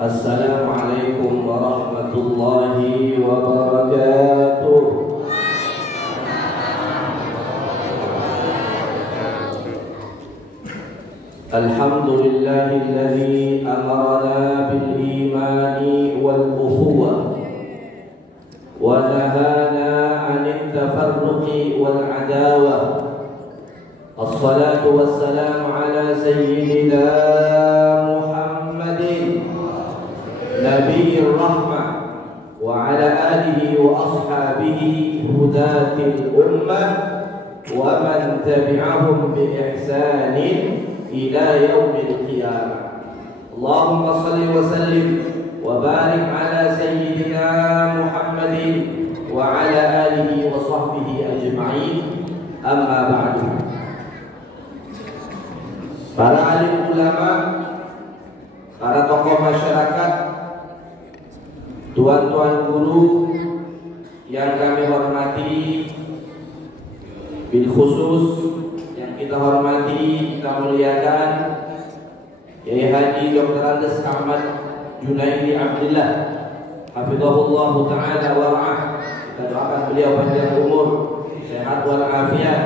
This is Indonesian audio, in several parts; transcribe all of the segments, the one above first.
Assalamualaikum warahmatullahi wabarakatuh. Alhamdulillahilladzi amarna bil imani wal ukhuwah wa nahana 'anil tafarruqi wal 'adawah. Assalatu wassalamu ala sayyidina Muhammadin Nabiyyir rahmah wa ala alihi wa ashabihi hudatil ummah wa man tabi'ahum bi ihsanin ila yaumil qiyamah. Allahumma shalli wa sallim wa barik ala sayyidina Muhammadin wa ala alihi wa sahbihi ajma'in. Amma ba'du. Para alim ulama, para tokoh masyarakat, tuan-tuan guru yang kami hormati, bil khusus yang kita hormati, kita muliakan Yai Haji Dr. Andes Ahmad Junaidi Abdullah hafizahullah ta'ala wara'ah. Kita doakan beliau panjang umur, sehat walafiat.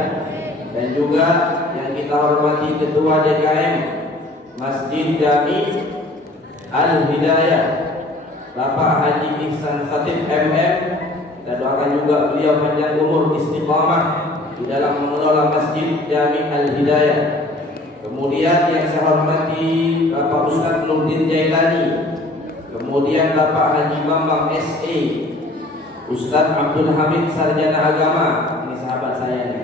Dan juga yang kita hormati Ketua DKM Masjid Jami Al-Hidayah Bapak Haji Ihsan Khatib MM. Kita doakan juga beliau panjang umur, istiqamah di dalam mengelola Masjid Jami Al-Hidayah. Kemudian yang saya hormati Bapak Ustaz Nurdin Jailani, kemudian Bapak Haji Bambang SE, Ustaz Abdul Hamid Sarjana Agama, ini sahabat saya nih.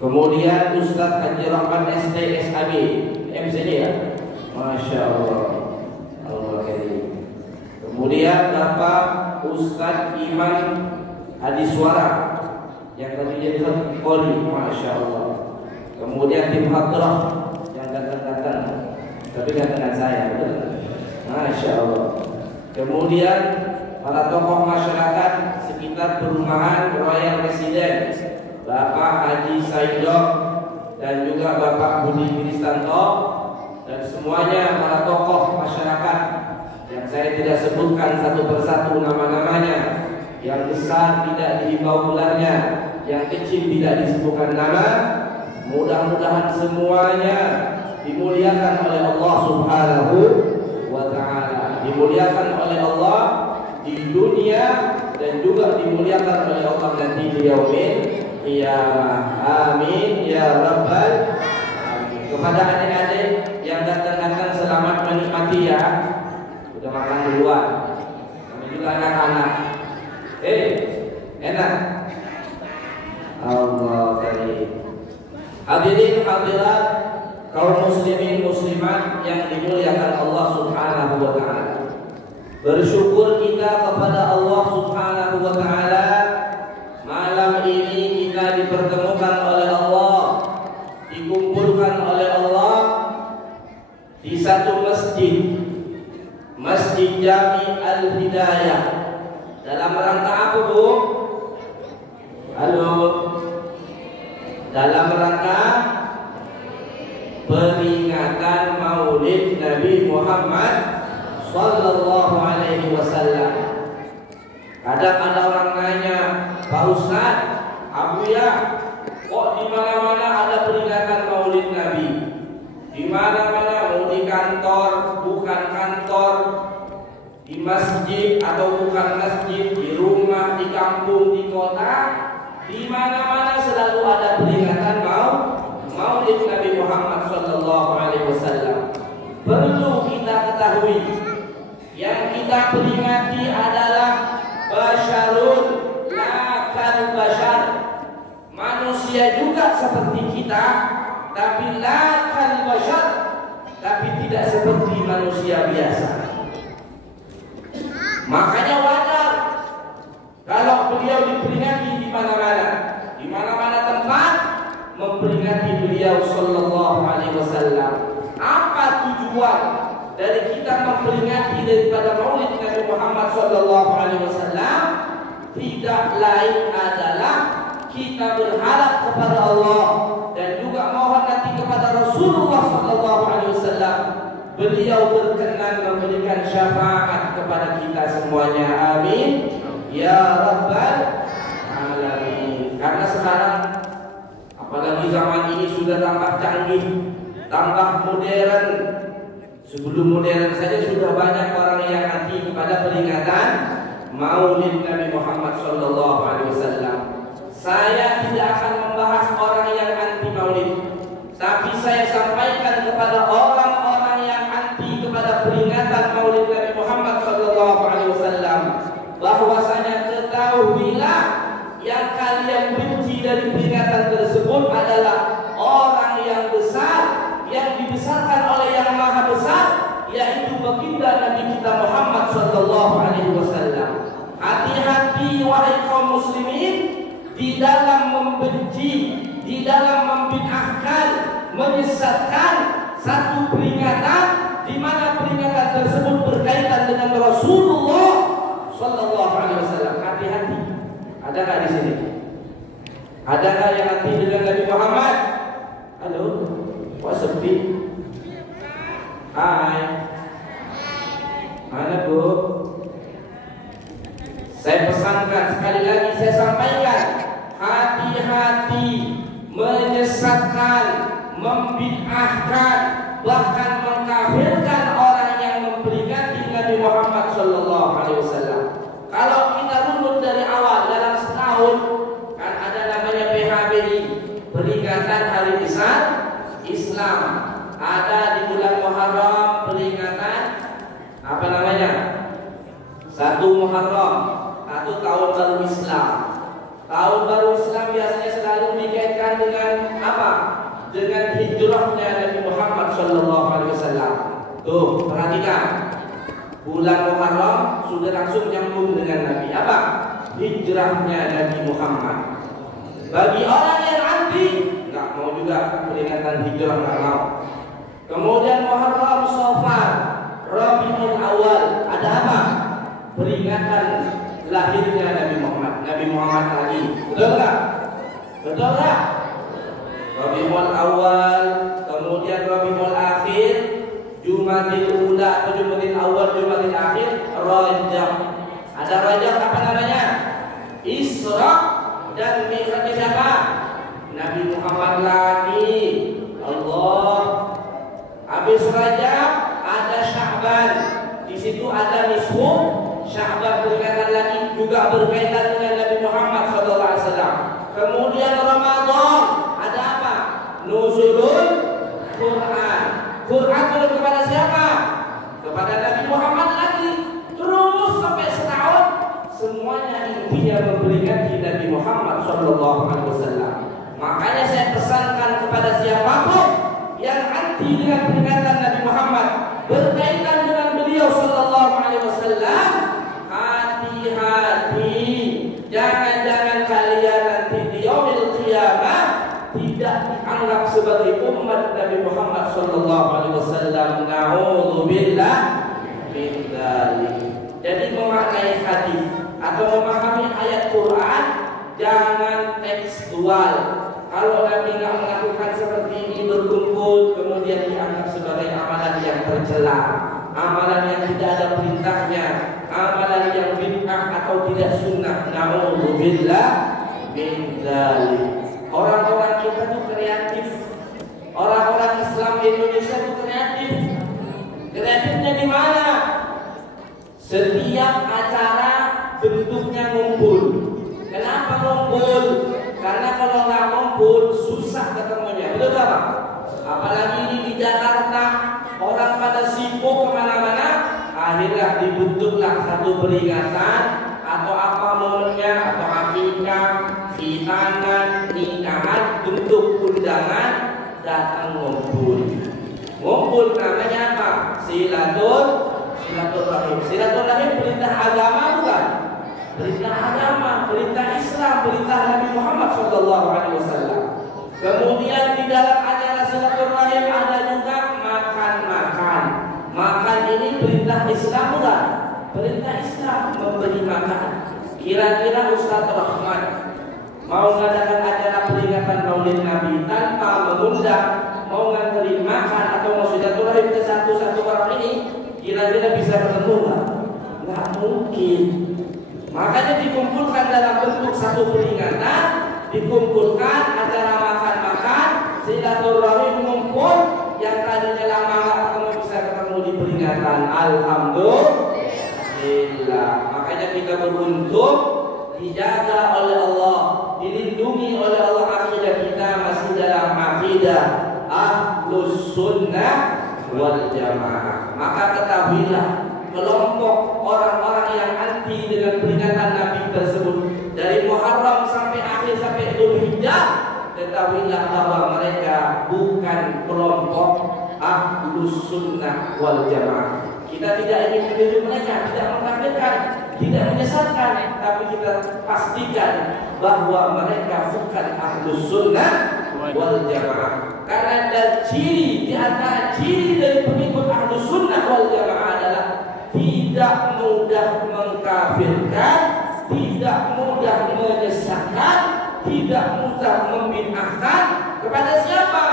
Kemudian Ustaz Haji Rahman SD SAG MCD ya, Masya Allah, Allah karim. Kemudian Bapak Ustaz Iman Adiswara yang tadi jadi Polri, Masya Allah. Kemudian tim hadrah yang datang-datang, tapi dengan saya, betul? Masya Allah. Kemudian para tokoh masyarakat sekitar perumahan Royal Residence, Bapak Haji Saidoh dan juga Bapak Budi Kristanto, dan semuanya para tokoh masyarakat yang saya tidak sebutkan satu persatu nama-namanya. Yang besar tidak dihimbau gelarnya, yang kecil tidak disebutkan nama. Mudah-mudahan semuanya dimuliakan oleh Allah Subhanahu wa ta'ala, dimuliakan oleh Allah di dunia dan juga dimuliakan oleh Allah nanti di yaumil qiyamah. Amin ya rabbal alamin. Kepada adik-adik yang datang-datang, selamat menikmati ya. Sudah makan duluan. Kami juga anak-anak. Enak. Allah karim. Hadirin hadirat, kaum muslimin muslimat yang dimuliakan Allah Subhanahu wa ta'ala. Bersyukur kita kepada Allah Subhanahu wa ta'ala, malam ini kita dipertemukan oleh Allah, dikumpulkan oleh Allah di satu masjid, Masjid Jami Al-Hidayah. Dalam rangka apa, Bu? Halo. Dalam rangka peringatan Maulid Nabi Muhammad sallallahu alaihi wasallam. Kadang ada orang nanya, Pak Ustaz, Abu ya, kok di mana-mana ada peringatan Maulid Nabi? Di mana-mana, mau di kantor, bukan kantor, di masjid atau bukan masjid, di rumah, di kampung, di kota, di mana-mana selalu ada peringatan Maulid Nabi Muhammad sallallahu alaihi wasallam. Perlu kita ketahui, yang kita peringati adalah basyarun la kal bashar. Manusia juga seperti kita, tapi la kal bashar, tapi tidak seperti manusia biasa. Makanya wajar kalau beliau diperingati di mana-mana tempat, memperingati beliau sallallahu alaihi wasallam. Apa tujuan dari kita memperingati daripada Maulid Nabi Muhammad sallallahu alaihi wasallam? Tidak lain adalah kita berharap kepada Allah dan juga mohon nanti kepada Rasulullah sallallahu alaihi wasallam beliau berkenan memberikan syafaat kepada kita semuanya. Amin ya rabbal alamin. Karena sekarang apalagi zaman ini sudah tambah canggih, tambah modern. Sebelum modern saja sudah banyak orang yang anti kepada peringatan Maulid Nabi Muhammad SAW. Saya tidak akan membahas orang yang anti Maulid, tapi saya sampaikan kepada orang-orang yang anti kepada peringatan Maulid Nabi Muhammad SAW bahwasanya ketahuilah yang kalian benci dari peringatan tersebut adalah orang yang besar, yang dibesarkan oleh yang maha besar, yaitu baginda Nabi kita Muhammad SAW. Hati-hati wahai kaum muslimin di dalam membenci, di dalam membid'ahkan, menyesatkan satu peringatan di mana peringatan tersebut berkaitan dengan Rasulullah SAW. Hati-hati. Ada nggak di sini? Ada nggak yang anti dengan Nabi Muhammad? Halo, kok sepi? Hai, mana bu? Saya pesankan sekali lagi, saya sampaikan, hati-hati menyesatkan, membid'ahkan, bahkan mengkafirkan orang yang memperingati Nabi Muhammad SAW. Kalau kita runut dari awal dalam setahun, kan ada namanya PHBI, peringatan Hari Besar Islam. Ada di bulan Muharram peringatan apa namanya? 1 Muharram atau Tahun Baru Islam. Tahun Baru Islam biasanya selalu dikaitkan dengan apa? Dengan hijrahnya Nabi Muhammad SAW. Tuh, perhatikan. Bulan Muharram sudah langsung nyambung dengan Nabi. Apa? Hijrahnya Nabi Muhammad. Bagi orang yang anti, nggak mau juga peringatan hijrah, nggak mau. Kemudian Muharram, Safar, Rabiul Awal, ada apa? Peringatan lahirnya Nabi Muhammad. Nabi Muhammad lagi. Betul nggak? Betul nggak? Rabiul Awal, kemudian Rabiul Akhir, Jumadil Ula atau Jumadil Awal, Jumadil Akhir, Rajab. Ada Rajab apa namanya? Isra dan Mi'raj siapa? Nabi Muhammad lagi. Allah. Habis Rajab ada Sya'ban. Di situ ada nisfu Sya'ban, peringatan lagi juga berkaitan dengan Nabi Muhammad SAW. Kemudian Ramadan ada apa? Nuzulul Quran. Quran turun kepada siapa? Kepada Nabi Muhammad lagi. Terus sampai setahun semuanya intinya memperingati Nabi Muhammad SAW. Makanya saya pesankan kepada siapapun yang anti dengan peringatan Nabi Muhammad berkaitan dengan beliau SAW, hati-hati, jangan-jangan kalian nanti di yaumil qiyamah tidak dianggap sebagai umat Nabi Muhammad SAW. Na'udzubillah min dzalik. Jadi memakai hadis atau memahami ayat Quran jangan tekstual. Kalau Nabi nggak melakukan seperti ini berkumpul kemudian dianggap sebagai amalan yang tercela, amalan yang tidak ada perintahnya, amalan yang bid'ah atau tidak sunnah. Na'udzubillah min dzalik. Orang-orang kita tuh kreatif. Orang-orang Islam di Indonesia tuh kreatif. Kreatifnya di mana? Setiap acara bentuknya ngumpul. Kenapa ngumpul? Karena kalau nggak ngumpul susah ketemunya. Betul nggak Pak? Apalagi ini di Jakarta, orang pada sibuk kemana-mana. Akhirnya dibentuklah satu peringatan atau apa momennya, atau akikah, khitanan, nikahan, bentuk undangan, datang ngumpul. Ngumpul namanya apa? Silaturahim. Silaturahim perintah agama bukan? Perintah agama, perintah Islam, perintah Nabi Muhammad SAW. Kemudian di dalam acara silaturahim ada juga makan-makan. Makan ini perintah Islam bukan? Perintah Islam memberi makan. Kira-kira Ustaz Rahman mau mengadakan acara peringatan Maulid Nabi tanpa mengundang, mau nganterin makan atau mau silaturahim ke satu-satu Kira-kira bisa ketemu nggak? Nggak mungkin. Makanya dikumpulkan dalam bentuk satu peringatan, dikumpulkan acara makan-makan, silaturahmi mengumpul, yang tadinya lama nggak ketemu bisa ketemu di peringatan. Alhamdulillah. Makanya kita beruntung dijaga oleh Allah, dilindungi oleh Allah akidah kita masih dalam akidah Ahlus Sunnah wal Jamaah. Maka ketahuilah kelompok orang-orang yang anti dengan peringatan Nabi tersebut dari Muharram sampai akhir sampai Dzulhijjah, ketahuilah bahwa mereka bukan kelompok Ahlus Sunnah wal Jamaah. Kita tidak ingin meniru mereka, tidak mengkafirkan, tidak menyesatkan, tapi kita pastikan bahwa mereka bukan Ahlus Sunnah wal Jamaah. Karena ciri di antara ciri dari pengikut Ahlus Sunnah wal Jamaah adalah tidak mudah mengkafirkan, tidak mudah menyesatkan, tidak mudah membid'ahkan. Kepada siapa?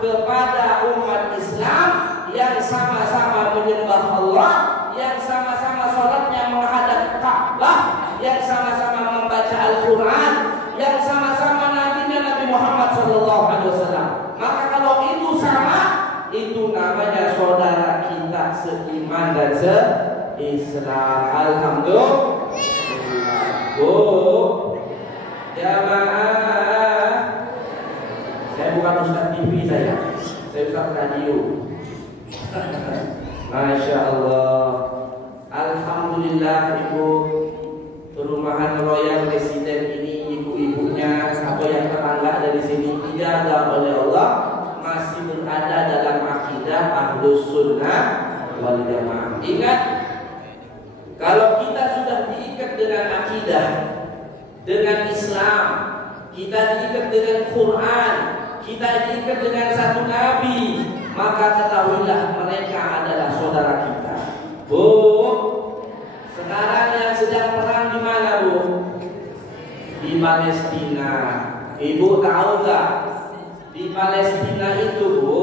Kepada umat Islam yang sama-sama menyembah Allah, yang sama-sama sholatnya menghadap Ka'bah, yang sama-sama membaca Al-Quran, yang sama-sama Nabi Muhammad SAW. Maka kalau itu sama, itu namanya saudara kita seiman dan se-Islam. Alhamdulillah. Jamaah, saya bukan Ustaz TV, saya Ustaz radio. Masya Allah. Alhamdulillah, ibu perumahan Royal Residen ini, ibu-ibunya atau yang tetangga dari sini dijaga oleh Allah, masih berada dalam akidah Ahlus Sunnah wal Jamaah. Ingat, kalau kita sudah diikat dengan akidah, dengan Islam, kita diikat dengan Quran, kita diikat dengan satu Nabi, maka ketahuilah mereka adalah saudara kita. Bu, sekarang yang sedang perang di mana, Bu? Di Palestina. Ibu tahu nggak? Di Palestina itu, Bu,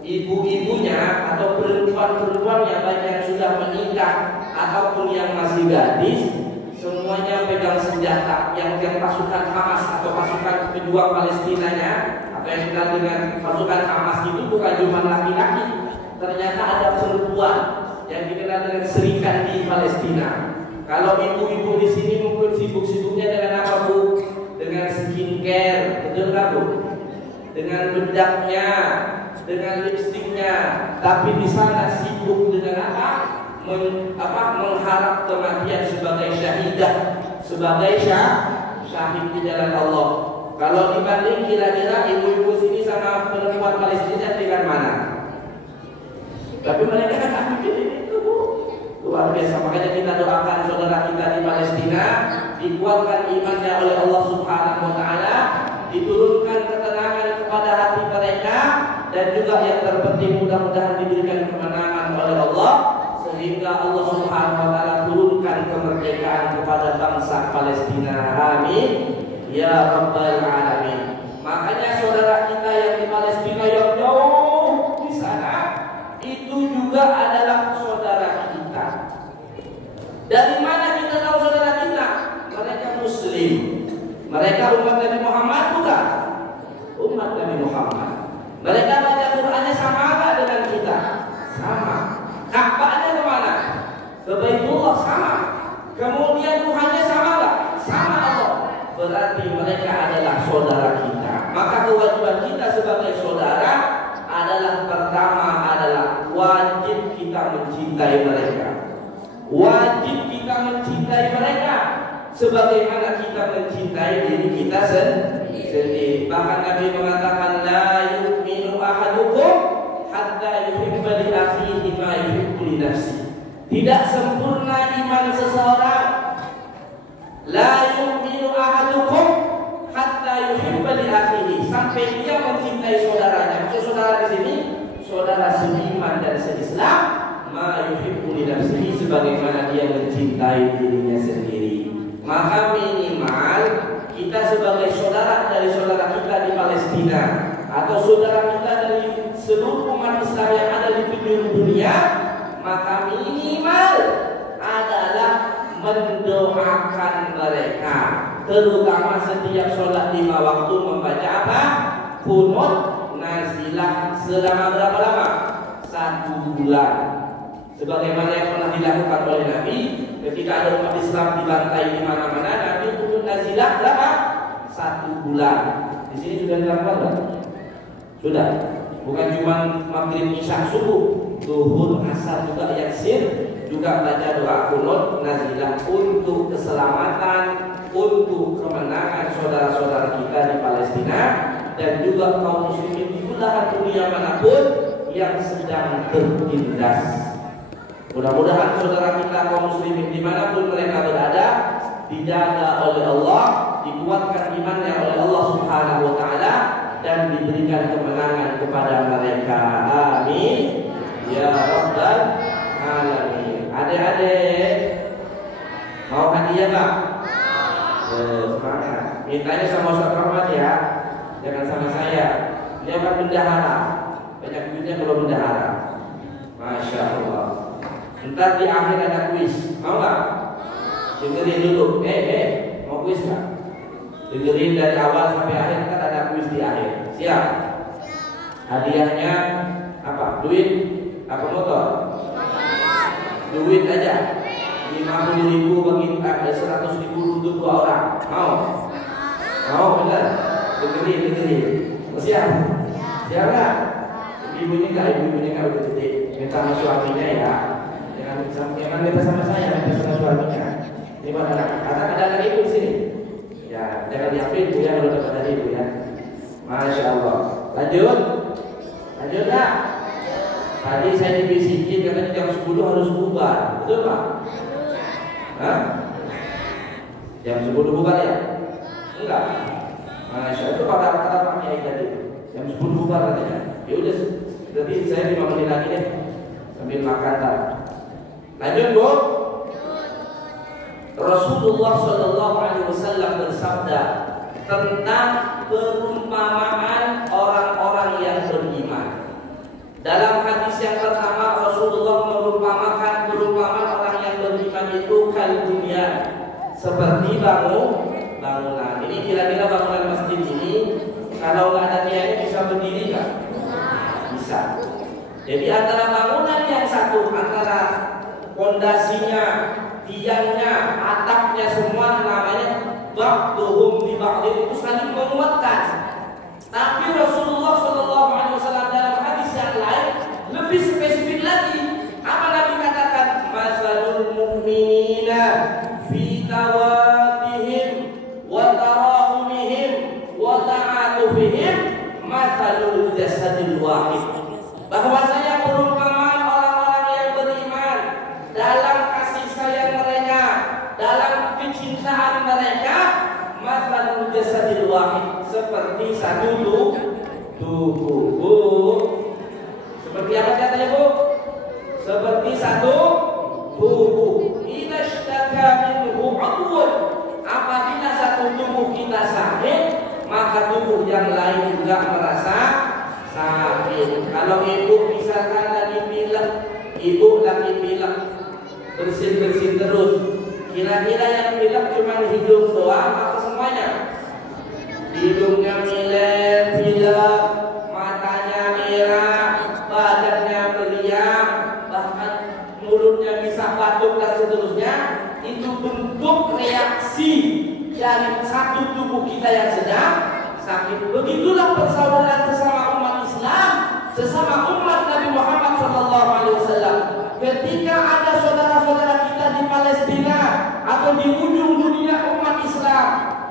ibu-ibunya atau perempuan-perempuannya, baik yang sudah menikah ataupun yang masih gadis, semuanya pegang senjata. Yang pasukan Hamas atau pasukan pejuang Palestinanya, apa yang kita dengan pasukan Hamas itu bukan cuma laki-laki, ternyata ada perempuan yang dikenal dengan Serikan di Palestina. Kalau ibu-ibu di sini mungkin sibuk-sibuknya dengan apa, Bu? Dengan skincare, betul nggak, Bu? Dengan bedaknya, dengan lipstiknya. Tapi di sana sibuk dengan apa? Mengharap kematian sebagai syahidah, sebagai syahid di jalan Allah. Kalau dibanding kira-kira ibu-ibu sini sama perempuan Palestina dengan mana? Tapi mereka kan aktif itu, Bu. Luar biasa. Makanya kita doakan saudara kita di Palestina dikuatkan imannya oleh Allah Subhanahu wa taala, diturunkan ketenangan kepada hati mereka, dan juga yang terpenting mudah-mudahan diberikan kemenangan oleh Allah, sehingga Allah Subhanahu wa taala turunkan kemerdekaan kepada bangsa Palestina. Amin ya rabbal alamin. Makanya saudara kita yang di Palestina yang jauh di sana itu juga adalah saudara kita. Dari mana kita tahu saudara kita? Mereka Muslim. Mereka umat Nabi Muhammad bukan? Umat Nabi Muhammad. Mereka baca Qur'annya sama enggak dengan kita? Sama. Ka'bahnya kemana? Ke Baitullah, sama. Kemudian Tuhannya sama enggak? Sama Allah. Berarti mereka adalah saudara kita. Maka kewajiban kita sebagai saudara adalah pertama adalah wajib kita mencintai mereka. Wajib kita mencintai mereka sebagaimana kita mencintai diri kita sendiri. Bahkan Nabi mengatakan la yu'minu ahadukum hatta yuhibba li akhihi ma yuhibbu li nafsihi. Tidak sempurna iman seseorang. La yu'minu ahadukum hatta yuhibba li akhihi, sampai dia mencintai saudaranya. Maksud saudara di sini saudara seiman dan seislam, ma yuhibbu li nafsihi, sebagaimana dia mencintai dirinya sendiri. Maka minimal kita sebagai saudara dari saudara kita di Palestina atau saudara kita dari seluruh umat Islam yang ada di penjuru dunia, maka minimal mendoakan mereka, terutama setiap sholat 5 waktu membaca apa? Qunut nazilah selama berapa lama? 1 bulan. Sebagaimana yang pernah dilakukan oleh Nabi ketika ada umat Islam dibantai di mana-mana, Nabi qunut nazilah berapa? 1 bulan. Di sini sudah dilakukan enggak? Sudah. Bukan cuma maghrib, isya, subuh, zuhur, asar juga yaksir, juga baca doa qunut nazilah untuk keselamatan, untuk kemenangan saudara-saudara kita di Palestina dan juga kaum muslimin di belahan dunia manapun yang sedang tertindas. Mudah-mudahan saudara kita kaum muslimin dimanapun mereka berada dijaga oleh Allah, dikuatkan imannya oleh Allah Subhanahu wa taala dan diberikan kemenangan kepada mereka. Amin ya rabbal alamin. Adik-adik mau hadiah Pak? Semangat. Mintanya sama Ustaz Rahmat ya, jangan sama saya. Dia kan bendahara, banyak duitnya kalau bendahara. Masya Allah. Ntar di akhir ada kuis, mau nggak? Dengerin dulu. Mau kuis nggak? Dengerin dari awal sampai akhir, kan ada kuis di akhir. Siap? Hadiahnya apa? Duit? Apa motor? Duit aja. 50.000 bagi 100.000 untuk 2 orang. Mau? Mau benar? Dengerin. Siap? Siap nggak? Ibu-ibunya nggak udah gede. Minta sama suaminya ya. Jangan minta sama saya, minta sama suaminya. Ini buat anak. Ada anak ibu di sini. Ya, jangan diambil Bu ya kalau dapat dari Ibu ya. Masya Allah. Lanjut nggak? Tadi saya dibisikin katanya jam 10 harus bubar, betul Pak? Hah? Jam 10 bubar ya? Enggak. Masya Allah, itu kata Pak Kiai tadi. Jam 10 bubar katanya. Ya udah, berarti saya 5 menit lagi deh sambil makan tak. Lanjut Bu. Rasulullah Shallallahu Alaihi Wasallam bersabda tentang perumpamaan orang-orang yang beriman. Dalam hadis yang pertama Rasulullah merumpamakan perumpamaan orang yang beriman itu kalbunyan, seperti bangunan. Ini kira-kira bangunan masjid ini kalau nggak ada tiangnya bisa berdiri nggak? Bisa. Jadi antara bangunan yang satu, antara pondasinya, tiangnya, atapnya semua namanya ba'duhum bi ba'din, itu saling menguatkan. Tapi Rasulullah Shallallahu Alaihi Wasallam dalam hadis yang lain lebih spesifik lagi. Apa Nabi katakan? Masalul mu'minina fi tawadihim wa tarahumihim wa ta'atufihim masalul jasadil wahid. Bahwasanya perumpamaan orang-orang yang beriman dalam kasih sayang mereka, dalam kecintaan mereka, masalul jasadil wahid, seperti satu tubuh. Seperti apa katanya Bu? Seperti satu tubuh. Idza ishtaka minhu 'udwun, apabila satu tubuh kita sakit, maka tubuh yang lain juga merasa sakit. Kalau ibu misalkan lagi pilek, ibu lagi pilek, bersin terus, kira-kira yang pilek cuma hidung doang atau semuanya? Hidungnya pilek, matanya merah, badannya meriang, bahkan mulutnya bisa batuk dan seterusnya. Itu bentuk reaksi dari satu tubuh kita yang sedang sakit. Begitulah persaudaraan sesama umat Islam, sesama umat Nabi Muhammad SAW. Ketika ada saudara-saudara kita di Palestina atau di ujung dunia umat Islam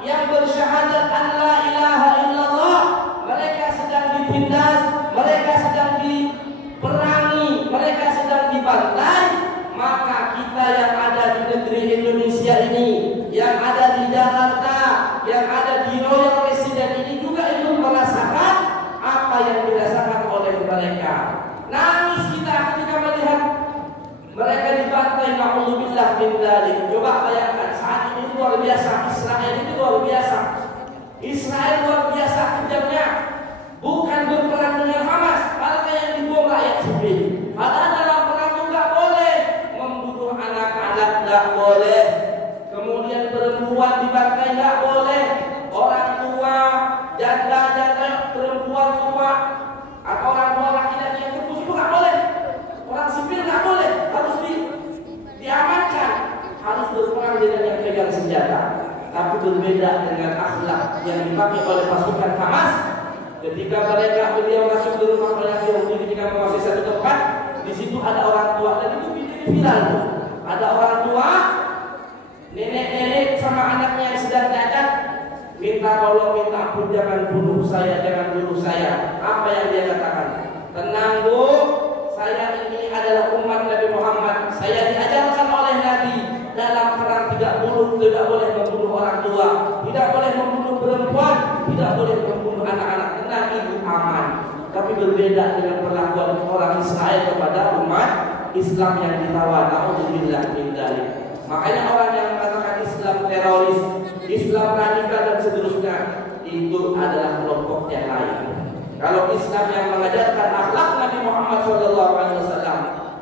yang bersyahadat an la ilaha illallah, mereka sedang ditindas, mereka sedang diperangi, mereka sedang dibantai, maka kita yang ada di negeri Indonesia ini, yang ada di Jakarta, yang ada di Royal Resident ini juga itu merasakan apa yang dirasakan oleh mereka. Nangis kita ketika melihat mereka dibantai, na'udzubillah min dzalik. Coba bayangkan, saat ini luar biasa, Israel itu luar biasa. Israel luar biasa kejamnya. Bukan berperang dengan Hamas, malah yang dibuang rakyat sipil. Padahal dalam perang itu nggak boleh membunuh anak-anak, nggak boleh. Kemudian berbeda dengan akhlak yang dipakai oleh pasukan Hamas. Ketika beliau masuk ke rumah orang Yahudi, ketika menguasai satu tempat, di situ ada orang tua, dan itu viral tuh. Ada orang tua, nenek-nenek sama anaknya yang sedang cacat, minta tolong, minta ampun, jangan bunuh saya, jangan bunuh saya. Apa yang dia katakan? Tenang bu, saya ini adalah umat Nabi Muhammad. Saya diajarkan oleh Nabi dalam perang tidak boleh membunuh orang tua, tidak boleh membunuh perempuan, tidak boleh membunuh anak-anak. Tenang ibu, aman. Tapi berbeda dengan perlakuan orang Israel kepada umat Islam yang ditawan. Alhamdulillah min dzalik. Makanya orang yang mengatakan Islam teroris, Islam radikal dan seterusnya, itu adalah kelompok yang lain. Kalau Islam yang mengajarkan akhlak Nabi Muhammad SAW,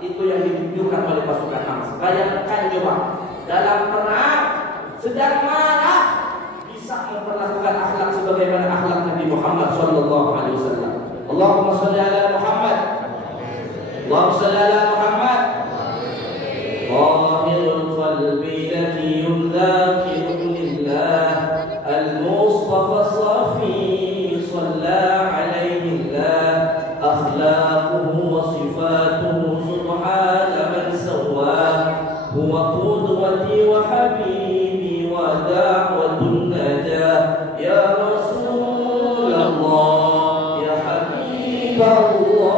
itu yang ditunjukkan oleh pasukan Hamas. Bayangkan coba, dalam perang sedang marah bisa memperlakukan akhlak sebagaimana akhlak Nabi Muhammad SAW. Allahumma salli ala Muhammad. Allahumma salli ala Muhammad. Zahirul qalbi lakiyun dzakirun lillah al-Mustafa safi salla alaihi Allah akhlaquhu wa sifatuhu subhana man sawwa huwa qudwati wa habibi wa da'watun najah ya Rasulullah ya Habibullah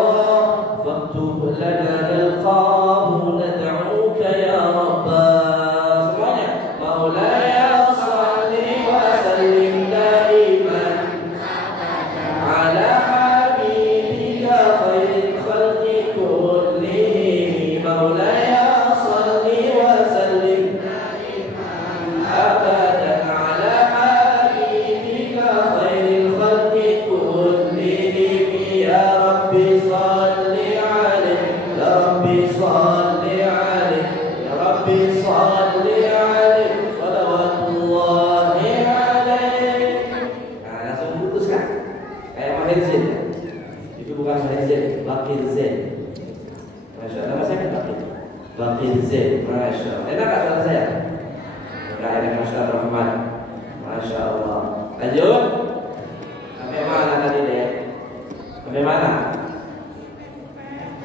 faktub lana nalqahu nad'uka ya Rabbah. Semuanya Maulaya salli wa sallim daiman ala habibika khairil khalqi kullihim. Maulaya salli wa sallim abadan ala habibika khairil khalqi kullihim. Ya Rabbi salli alaihi, ya Rabbi salli alaihi, ya Rabbi salli alaihi, salawatullahi alaihi. Nah, langsung putuskan kayak Mahir Zain. Itu bukan Mahir Zain, Bakir Zain. Masya Allah, nama saya kan Bakir Zain. Masya Allah. Enak gak suara saya? Enggak enak, Masya Allah Rahman. Masya Allah. Lanjut. Sampai mana tadi deh? Sampai mana?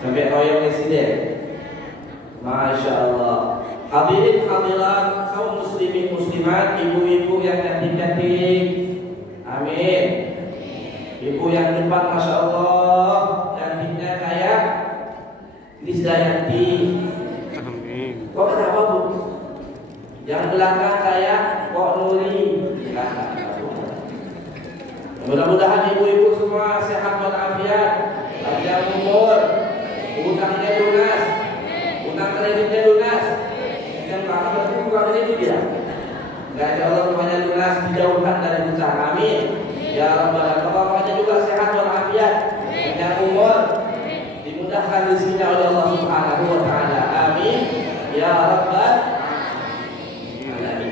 Sampai royong presiden. Masya Allah. Hadirin hadirat kaum muslimin muslimat, ibu-ibu yang cantik-cantik. Amin. Ibu yang depan Masya Allah cantiknya kayak Krisdayanti. Amin. Kok kenapa bu? Yang belakang kayak Kok Nuri. Mudah-mudahan ibu-ibu semua sehat walafiat, panjang umur, utangnya lunas, utang kreditnya lunas. Yang bakal berarti bukan itu dia. Enggak, ya Allah semuanya lunas, dijauhkan dari utang. Amin. Ya Rabbal Alamin. Pokoknya juga sehat walafiat, panjang umur, dimudahkan rezekinya oleh Allah Subhanahu wa taala. Amin. Ya Rabbal Alamin.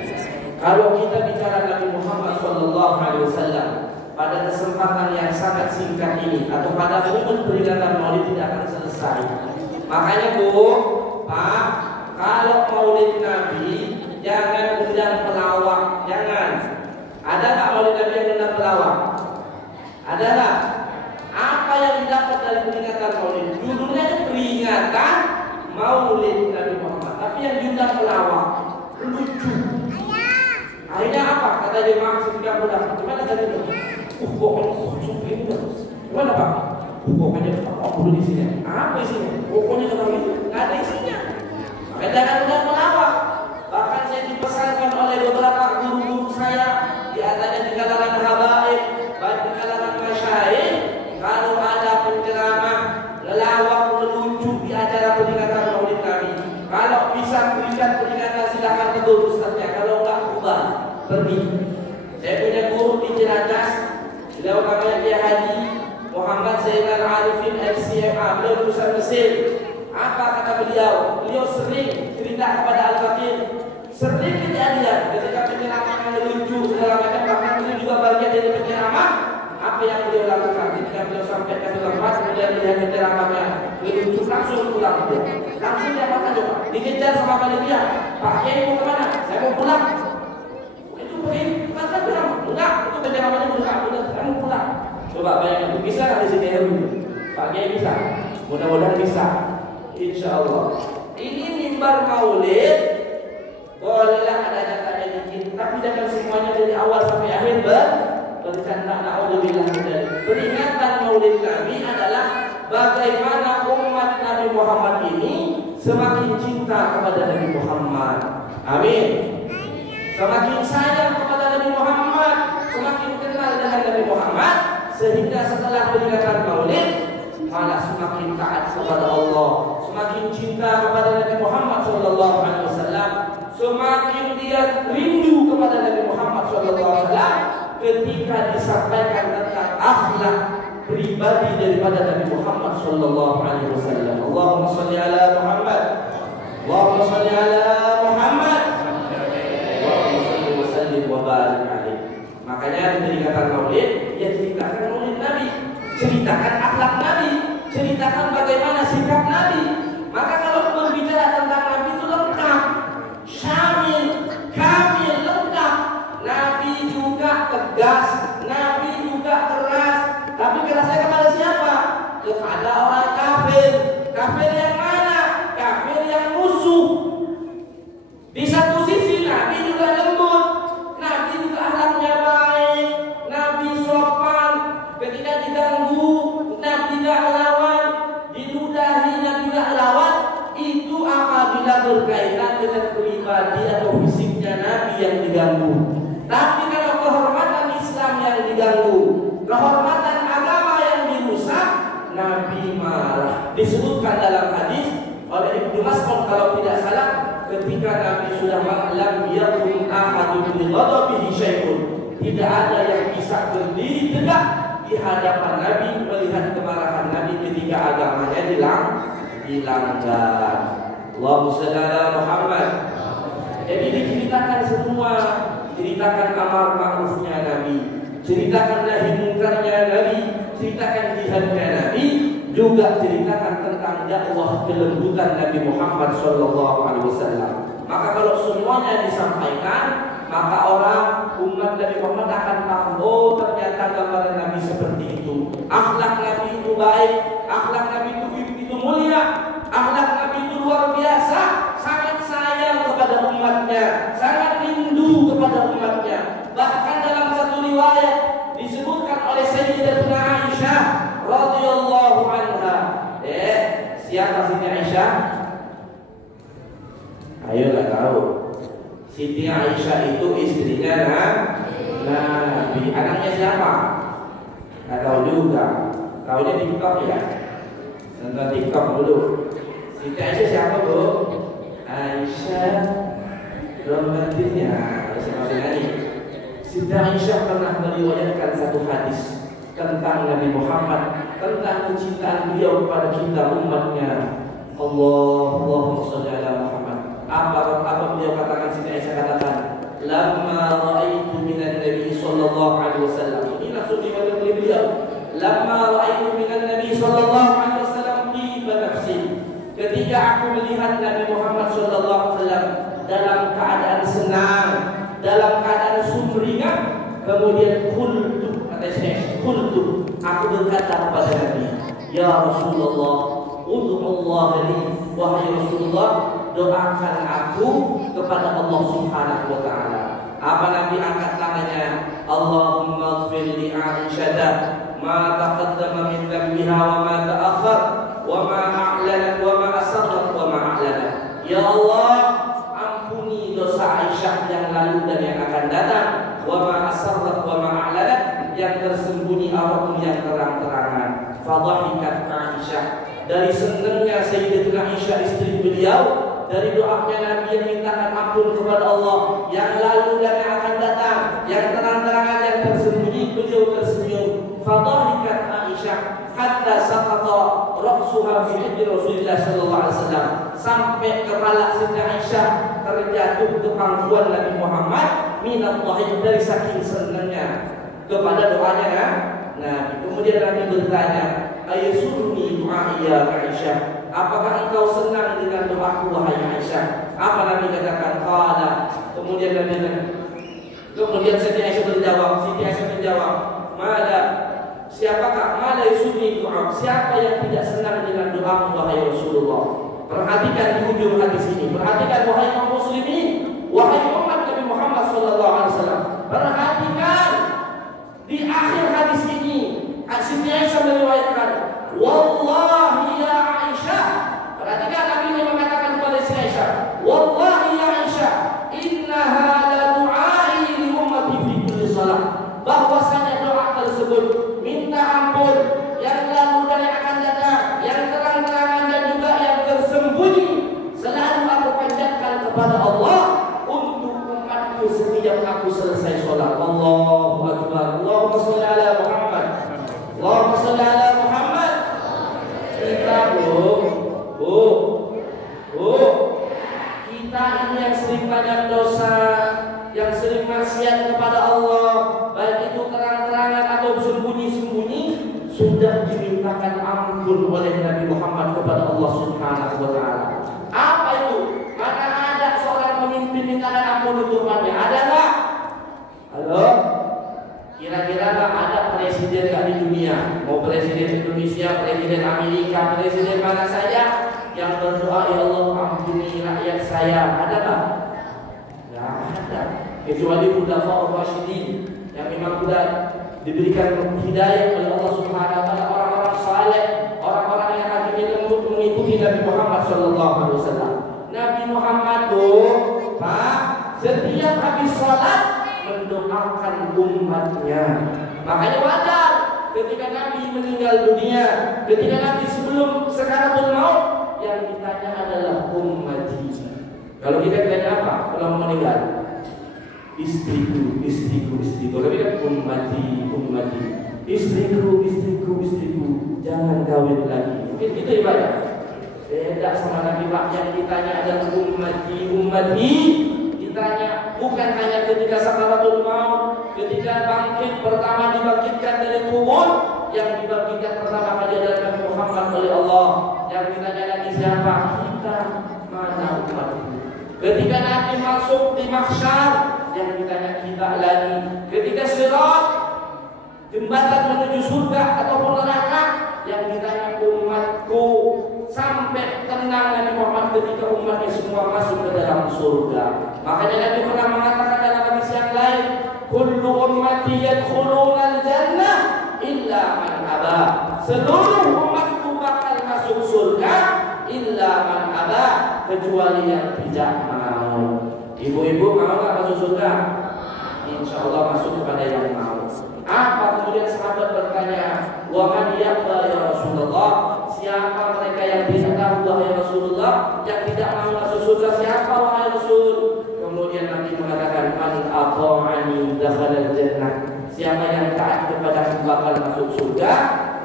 Kalau kita bicara Nabi Muhammad SAW pada kesempatan yang sangat singkat ini atau pada momen peringatan Maulid tidak akan selesai. Makanya Bu, Pak, kalau Maulid Nabi jangan undang pelawak, jangan. Ada nggak Maulid Nabi yang undang pelawak? Ada nggak? Apa yang didapat dari peringatan Maulid? Judulnya peringatan Maulid Nabi Muhammad, tapi yang diundang pelawak lucu. Akhirnya apa? Kata jemaah sekitar mudah. Gimana tadi itu? Pokoknya ini gimana Pak? Pokoknya apa dulu di sini? Apa isinya? Pokoknya kata itu nggak ada isinya. Makanya jangan mudah melawak. Bahkan saya dipesankan oleh beberapa guru-guru saya, di antaranya di kalangan habaib, baik di kalangan masyayikh, kalau ada penceramah ngelawak melucu di acara peringatan Maulid Nabi, kalau bisa berikan peringatan silakan tegur ustaznya, kalau enggak bubar, pergi. Saya punya guru di Ciracas, beliau namanya Kiai Haji Muhammad Zainal Arifin FCMA, beliau lulusan Mesir. Apa kata beliau? Beliau sering cerita kepada Al-Fakir, sering kejadian ketika penceramahnya lucu segala macam, bahkan beliau juga bagian dari penceramah. Apa yang beliau lakukan ketika beliau sampai ke tempat, kemudian melihat penceramahnya lucu, langsung pulang. Langsung dia makan coba, dikejar sama panitia. Pak Kiai mau kemana? Saya mau pulang. Itu pergi Coba bayangkan, bisa nggak di sini Heru? Pak Kiai bisa? Mudah-mudahan bisa. Insya Allah. Ini mimbar maulid, bolehlah ada dikit, tapi jangan semuanya dari awal sampai akhir bercanda. Na'udzubillah min dzalik. Peringatan maulid Nabi adalah bagaimana umat Nabi Muhammad ini semakin cinta kepada Nabi Muhammad. Amin. Semakin sayang kepada Nabi Muhammad, semakin kenal dengan Nabi Muhammad, sehingga setelah peringatan maulid malah semakin taat kepada Allah, semakin cinta kepada Nabi Muhammad SAW, semakin dia rindu kepada Nabi Muhammad SAW ketika disampaikan tentang akhlak pribadi daripada Nabi Muhammad SAW. Allahumma shalli ala Muhammad, Allahumma shalli ala Muhammad, Allahumma shalli wa sallim wa barik alaihi. Makanya peringatan maulid, ya ceritakan maulid Nabi, ceritakan akhlak Nabi, ceritakan bagaimana sikap Nabi. Maka kalau berbicara tentang Nabi itu lengkap, syamil, kamil, lengkap. Nabi juga tegas, Nabi juga keras. Tapi kerasnya kepada siapa? Kepada orang kafir. Kafir yang mana? Kafir yang musuh. Di satu sisi Nabi juga lembut, Nabi juga akhlaknya baik, Nabi sopan, ketika diganggu Nabi tidak lawan, diludahi Nabi tidak lawan. Itu apabila berkaitan dengan pribadi atau fisiknya Nabi yang diganggu. Tapi kalau kehormatan Islam yang diganggu, kehormatan agama yang dirusak, Nabi marah. Disebutkan dalam hadis oleh Ibnu Mas'ud kalau tidak salah, ketika Nabi sudah ma'lam yakun ahadun bi ghadabihi syai'un, tidak ada yang bisa berdiri tegak di hadapan Nabi melihat kemarahan Nabi ketika agamanya dilanggar. Allahumma shalli ala Muhammad. Jadi diceritakan semua, ceritakan amar ma'rufnya Nabi, ceritakan nahi mungkarnya Nabi, ceritakan jihadnya Nabi, juga ceritakan tentang dakwah kelembutan Nabi Muhammad SAW. Maka kalau semuanya disampaikan, maka orang umat Nabi Muhammad akan paham, oh ternyata gambaran Nabi seperti itu. Akhlak Nabi itu baik, akhlak Nabi itu mulia, akhlak Nabi itu luar biasa, sangat sayang kepada umatnya, sangat rindu kepada umatnya. Bahkan dalam satu riwayat disebutkan oleh Sayyidatuna Aisyah radhiyallahu anha. Siapa Siti Aisyah? Ayo nggak tahu. Siti Aisyah itu istrinya Nabi. Anaknya siapa? Nggak tahu juga. Tahunya TikTok ya. Nonton TikTok dulu. Siti Aisyah siapa bu? Aisyah romantisnya. Harus nyanyi. Siti Aisyah pernah meriwayatkan satu hadis tentang Nabi Muhammad, tentang kecintaan beliau kepada kita umatnya. Allahumma shalli ala Muhammad. Apa beliau katakan? Siti Aisyah katakan, lamma ra'aitu minan Nabi sallallahu alaihi wasallam. Ini langsung diwakili oleh beliau. Lamma ra'aitu minan Nabi sallallahu alaihi wasallam tiba nafsi. Ketika aku melihat Nabi Muhammad sallallahu alaihi wasallam dalam keadaan senang, dalam keadaan sumringah, kemudian qultu, kata Syekh, qultu, aku berkata kepada Nabi, ya Rasulullah, ud'ullah li, wahai Rasulullah, doakan aku kepada Allah Subhanahu wa taala. Apa Nabi angkat tangannya? Allahumma ighfir li Aisyah ma taqaddama min dhanbiha wa ma ta'akhkhar wa ma a'lanat wa ma asarrat wa ma a'lanat. Ya Allah, ampuni dosa Aisyah yang lalu dan yang akan datang, wa ma asarrat wa ma a'lanat, yang tersembunyi apapun yang terang-terangan. Fadhahikat Aisyah, dari senangnya Sayyidatuna Aisyah istri beliau, dari doanya Nabi yang mintakan ampun kepada Allah, yang lalu dan yang akan datang, yang terang-terangan, yang tersembunyi, beliau tersenyum. Fadhahikat Aisyah hatta saqata ra'suha fi hijri Rasulullah sallallahu alaihi wasallam, sampai kepala Siti Aisyah terjatuh ke pangkuan Nabi Muhammad minallahi, dari saking senangnya kepada doanya Nabi. Kemudian Nabi bertanya, ayasurni du'a ya Aisyah, apakah engkau senang dengan doaku wahai Aisyah? Apa Nabi katakan? Qala, kemudian Siti Aisyah menjawab, mala, Siapakah ma la yusuni du'a? Siapa yang tidak senang dengan doa wahai Rasulullah? Perhatikan di ujung hadis ini. Perhatikan wahai kaum muslimin, wahai umat Nabi Muhammad sallallahu alaihi wasallam. Perhatikan di akhir hadis ini, Siti Aisyah meriwayatkan, wallahi ya Aisyah. Perhatikan Nabi ini mengatakan kepada Siti Aisyah, wallahi ya Aisyah, innaha la du'ai li ummati fi kulli shalah. Bahwasanya doa tersebut minta ampun yang lalu dan yang akan datang, yang terang-terangan dan juga yang tersembunyi, selalu aku panjatkan kepada Allah untuk umatku setiap aku selesai sholat. Allahu Akbar. Allahumma sholli ala Muhammad. Allahumma sholli ala Muhammad. Kita kita ini yang sering banyak dosa, yang sering maksiat kepada Allah, baik itu terang-terangan atau sembunyi-sembunyi, sudah dimintakan ampun oleh Nabi Muhammad kepada Allah Subhanahu wa taala. Apa itu? Mana ada seorang pemimpin mintakan ampun untuk umatnya? Ada enggak? Halo? Kira-kira enggak ada presiden enggak di dunia? Mau presiden Indonesia, presiden Amerika, presiden mana saja yang berdoa, ya Allah ampuni rakyat saya, ada enggak? Enggak ada. Kecuali khulafaur rasyidin yang memang sudah diberikan hidayah oleh Allah Subhanahu wa taala, orang-orang saleh, orang-orang yang hatinya lembut mengikuti Nabi Muhammad sallallahu alaihi wasallam. Nabi Muhammad Pak, setiap habis salat mendoakan umatnya. Makanya wajar ketika Nabi meninggal dunia, ketika Nabi sebelum sekaratul maut, yang ditanya adalah ummati. Kalau kita ditanya apa? Kalau meninggal, istriku, istriku, istriku. Tapi kan ummati, istriku, istriku, istriku. Jangan kawin lagi. Mungkin itu ibadah. Beda sama Nabi Pak yang ditanya adalah ummati. Ditanya bukan hanya ketika sakaratul maut, ketika bangkit pertama dibangkitkan dari kubur, yang dibangkitkan pertama kali adalah Nabi Muhammad oleh Allah. Yang ditanya lagi siapa? Kita, mana umatku? Ketika Nabi masuk di mahsyar, yang ditanya kita lagi. Ketika sirat, jembatan menuju surga ataupun neraka, yang ditanya umatku. Sampai tenang Nabi Muhammad ketika umatnya semua masuk ke dalam surga. Makanya Nabi pernah mengatakan dalam hadis yang lain, kullu ummati yadkhuluna al-jannah illa man aba. Seluruh umatku bakal masuk surga illa man aba, kecuali yang tidak mau. Ibu-ibu mau nggak masuk surga? Insya Allah masuk kepada yang mau. Apa kemudian sahabat bertanya, wa man yaqba ya Rasulullah? Siapa mereka yang tidak tahu wahai Rasulullah, yang tidak mau masuk surga? Siapa wahai Rasul? Kemudian Nabi mengatakan, man ata'ani dakhala jannah. Siapa yang taat kepada aku bakal masuk surga.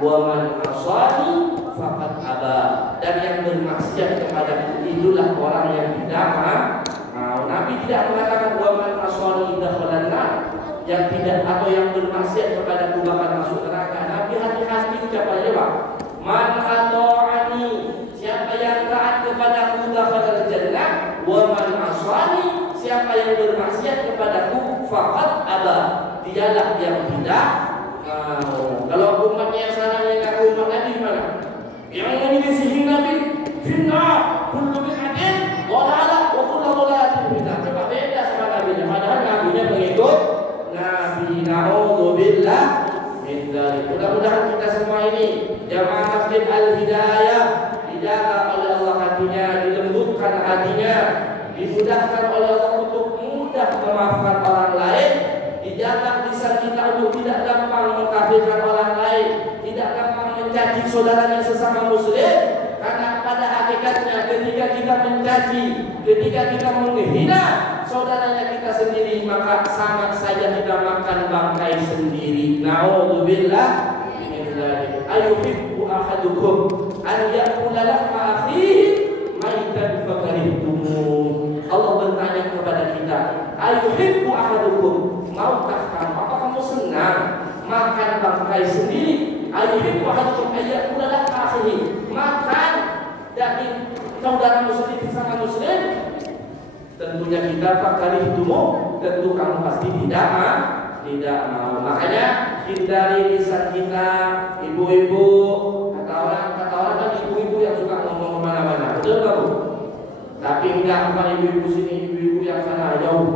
Wa man asani faqad aba. Dan yang bermaksiat kepada itulah orang yang tidak mau. Nabi tidak mengatakan wa man asani dakhala nar, yang tidak atau yang bermaksiat kepada aku bakal masuk neraka. Nabi hati-hati ucapannya Pak. Man ata'ani, siapa yang taat kepada aku dakhala jannah, wa man asani, siapa yang bermaksiat kepadaku faqad aba, dialah yang tidak mau. Kalau umatnya yang sana yang ngaku umat Nabi gimana? Yang menyelisihi Nabi finnar, kullu bid'atin dhalalah wa kullu dhalalatin finnar. Coba beda sama Nabi-nya. Padahal Nabi-nya mengikut Nabi. Na'udzubillah min dzalik. Mudah-mudahan kita semua ini jamaah Masjid Al-Hidayah dijaga oleh Allah hatinya, dilembutkan hatinya, dimudahkan oleh Allah untuk mudah memaafkan orang lain, dijaga lisan kita untuk tidak gampang mengkafirkan orang lain, tidak gampang mencaci saudaranya sesama muslim, karena pada hakikatnya ketika kita mencaci, ketika kita menghina saudaranya kita sendiri, maka sama saja kita makan bangkai sendiri. Na'udzubillah min dzalik. Ayuhibbu ahadukum an ya'kula lahma akhihi maitan fakarihtumuh. Allah bertanya kepada kita, ayuhibbu ahadukum, maukah kamu, apa kamu senang makan bangkai sendiri? Ayuhibbu ahadukum an ya'kula lahma akhihi, makan daging saudara muslim bersama muslim. Tentunya kita fakarihtumuh, tentu kamu pasti tidak mau. Makanya hindari lisan kita. Ibu-ibu, kata orang kan ibu-ibu yang suka ngomong kemana-mana, betul nggak Bu? Tapi enggak, bukan ibu-ibu sini, ibu-ibu yang sana jauh.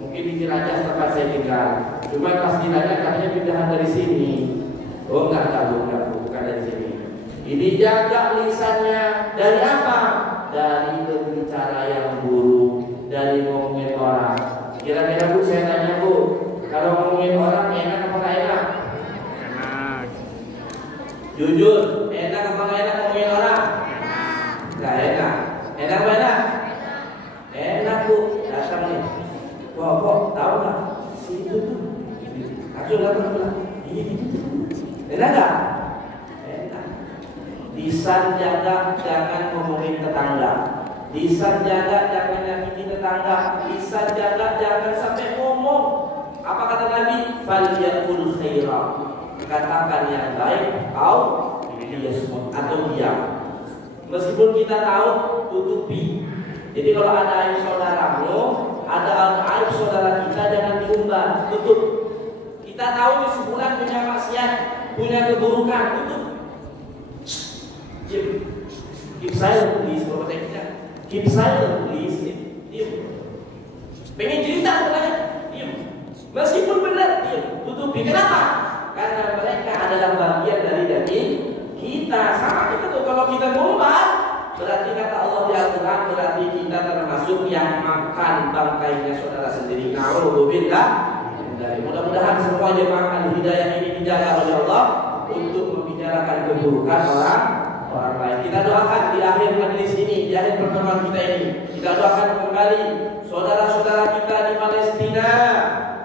Mungkin di Ciracas tempat saya tinggal. Cuma pas ditanya katanya pindahan dari sini. Oh enggak, bukan dari sini. Ini jaga lisannya dari apa? Dari berbicara yang buruk, dari ngomongin orang. Kira-kira Bu, saya tanya Bu, kalau ngomongin orang enak apa nggak enak? Enak. Jujur, enak apa nggak enak ngomongin orang? Nggak enak. Enak apa enak? Enak Bu, datang nih. Kok tahu nggak? Situ tuh. Aku datang bilang, ini. Enak nggak? Enak. Lisan jaga, jangan ngomongin tetangga. Lisan jaga, jangan nyakiti tetangga. Lisan jaga, jangan sampai ngomong. Apa kata Nabi? Falyaqul khaira. Katakan yang baik atau diam. Meskipun kita tahu, tutupi. Jadi kalau ada aib saudaramu, ada aib saudara kita, jangan diumbar, tutup. Kita tahu di sebulan punya maksiat, punya keburukan, tutup. Keep silent please, kalau saya keep silent please. Diam. Pengen cerita sebenarnya, diam. Meskipun benar, diam. Tutupi. Kenapa? Karena mereka adalah bagian dari daging kita. Sama kita tuh, kalau kita ngumbar, berarti kata Allah di Al-Quran, berarti kita termasuk yang makan bangkainya saudara sendiri. Na'udzubillah. Mudah-mudahan semua jemaah al-hidayah ini dijaga oleh Allah untuk membicarakan keburukan orang lain. Kita doakan di akhir majelis ini, di akhir pertemuan kita ini, kita doakan kembali saudara-saudara kita di Palestina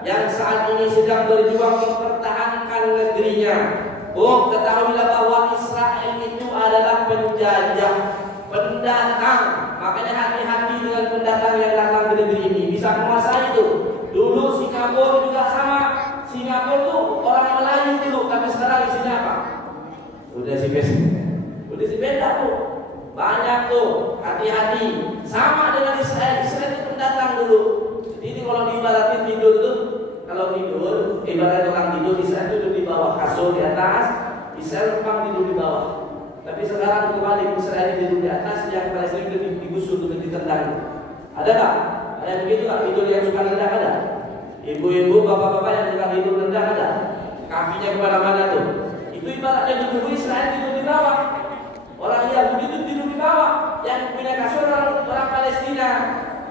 yang saat ini sedang berjuang mempertahankan negerinya. Oh, ketahuilah bahwa Israel itu adalah penjajah, pendatang. Makanya hati-hati dengan pendatang yang datang ke negeri ini, bisa menguasai itu. Dulu Singapura juga sama. Singapura tuh orang Melayu dulu, tapi sekarang isinya apa? Udah si beda tuh. Banyak tuh, hati-hati. Sama dengan Israel. Israel itu pendatang dulu. Jadi kalau diibaratin tidur tuh, kalau tidur, ibarat orang tidur, Israel itu di bawah, kasur di atas, Israel memang tidur di bawah. Tapi sekarang kembali Israel tidur di atas, yang Palestina itu digusur untuk ditendang. Ada nggak? Ada yang begitu nggak? Tidur yang suka rendah ada? Ibu-ibu, bapak-bapak yang suka tidur rendah ada? Kakinya kemana-mana tuh. Itu ibaratnya dulu Israel tidur di bawah. Orang Yahudi itu tidur di bawah. Yang punya kasur orang Palestina.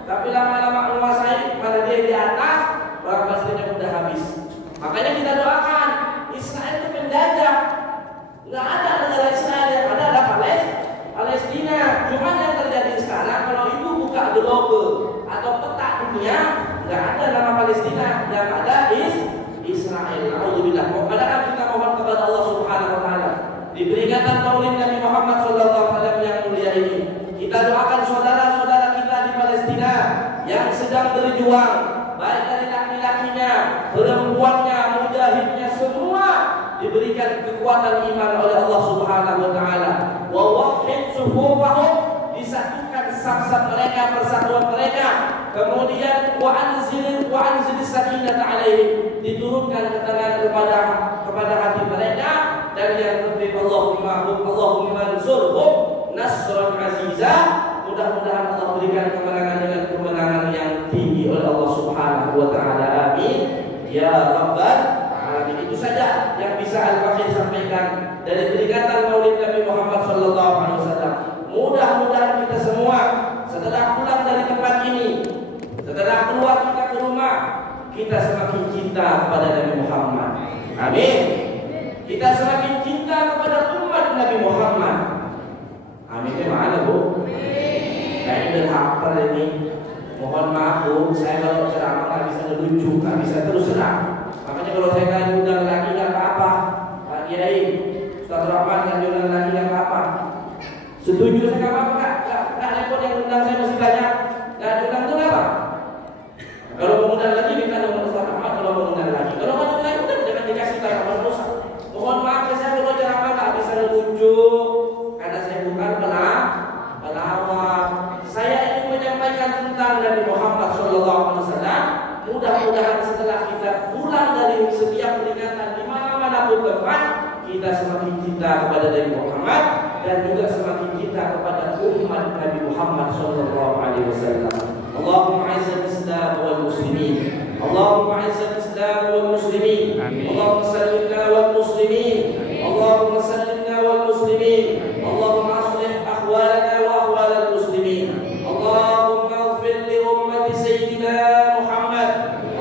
Tapi lama-lama menguasai, pada dia di atas, orang Palestina udah habis. Makanya kita doakan, Israel itu penjajah. Nggak ada negara Israel, yang ada Palestina. Cuma yang terjadi sekarang, kalau ibu buka globe atau peta dunia, nggak ada nama Palestina, yang ada Israel. Alhamdulillah. Padahal kita mohon kepada Allah Subhanahu Wa Taala di peringatan Maulid Nabi Muhammad SAW yang mulia ini, kita doakan saudara-saudara kita di Palestina yang sedang berjuang, baik dari laki-lakinya, perempuannya, mujahidnya, semua diberikan kekuatan iman oleh Allah Subhanahu Wa Taala. Wa wahhid sufufahum, disatukan saf-saf mereka, persatuan mereka. Kemudian wa anzil sakinata alaihim, diturunkan ketenangan kepada hati mereka. Dan yang penting Allahumma ansurhum nasran aziza. Mudah-mudahan Allah berikan kemenangan dengan kemenangan yang tinggi oleh Allah Subhanahu Wa Taala. Amin ya rabbal alamin. Itu saja yang bisa Al-Faqih sampaikan dari peringatan Maulid Nabi Muhammad SAW. Mudah-mudahan kita semua setelah pulang dari tempat ini, setelah keluar kita ke rumah, kita semakin cinta kepada Nabi Muhammad. Amin. Kita semakin cinta kepada umat Nabi Muhammad. Aminnya mana Bu? Kayaknya udah hafal ini. Mohon maaf Bu, saya kalau ceramah nggak bisa lucu, nggak bisa terus terang. Makanya kalau saya nggak diundang lagi nggak apa-apa. Pak Kiai, Ustaz Rahman nggak diundang lagi nggak apa-apa. Setuju saya nggak apa-apa, nggak repot yang undang saya masih banyak. Nggak diundang itu apa? Kalau mau undang lagi kita undang Ustaz Rahman, kalau mau undang lagi. Kalau mau undang lagi udah jangan dikasih tahu sama Ustaz. Mohon maaf saya kalau ceramah nggak bisa lucu karena saya bukan pelawak. Saya ingin menyampaikan tentang Nabi Muhammad SAW. Mudah-mudahan setelah kita pulang dari setiap peringatan di mana semakin cinta kepada Nabi Muhammad dan juga semakin cinta kepada umat Nabi Muhammad sallallahu alaihi wasallam. Allahumma a'izzal Islam wal muslimin. Allahumma a'izzal Islam wal muslimin. Allahumma sallimna wal muslimin. Allahumma sallimna wal muslimin. Allahumma aslih ahwalana wa ahwalal muslimin. Allahumma ighfir li ummati sayyidina Muhammad.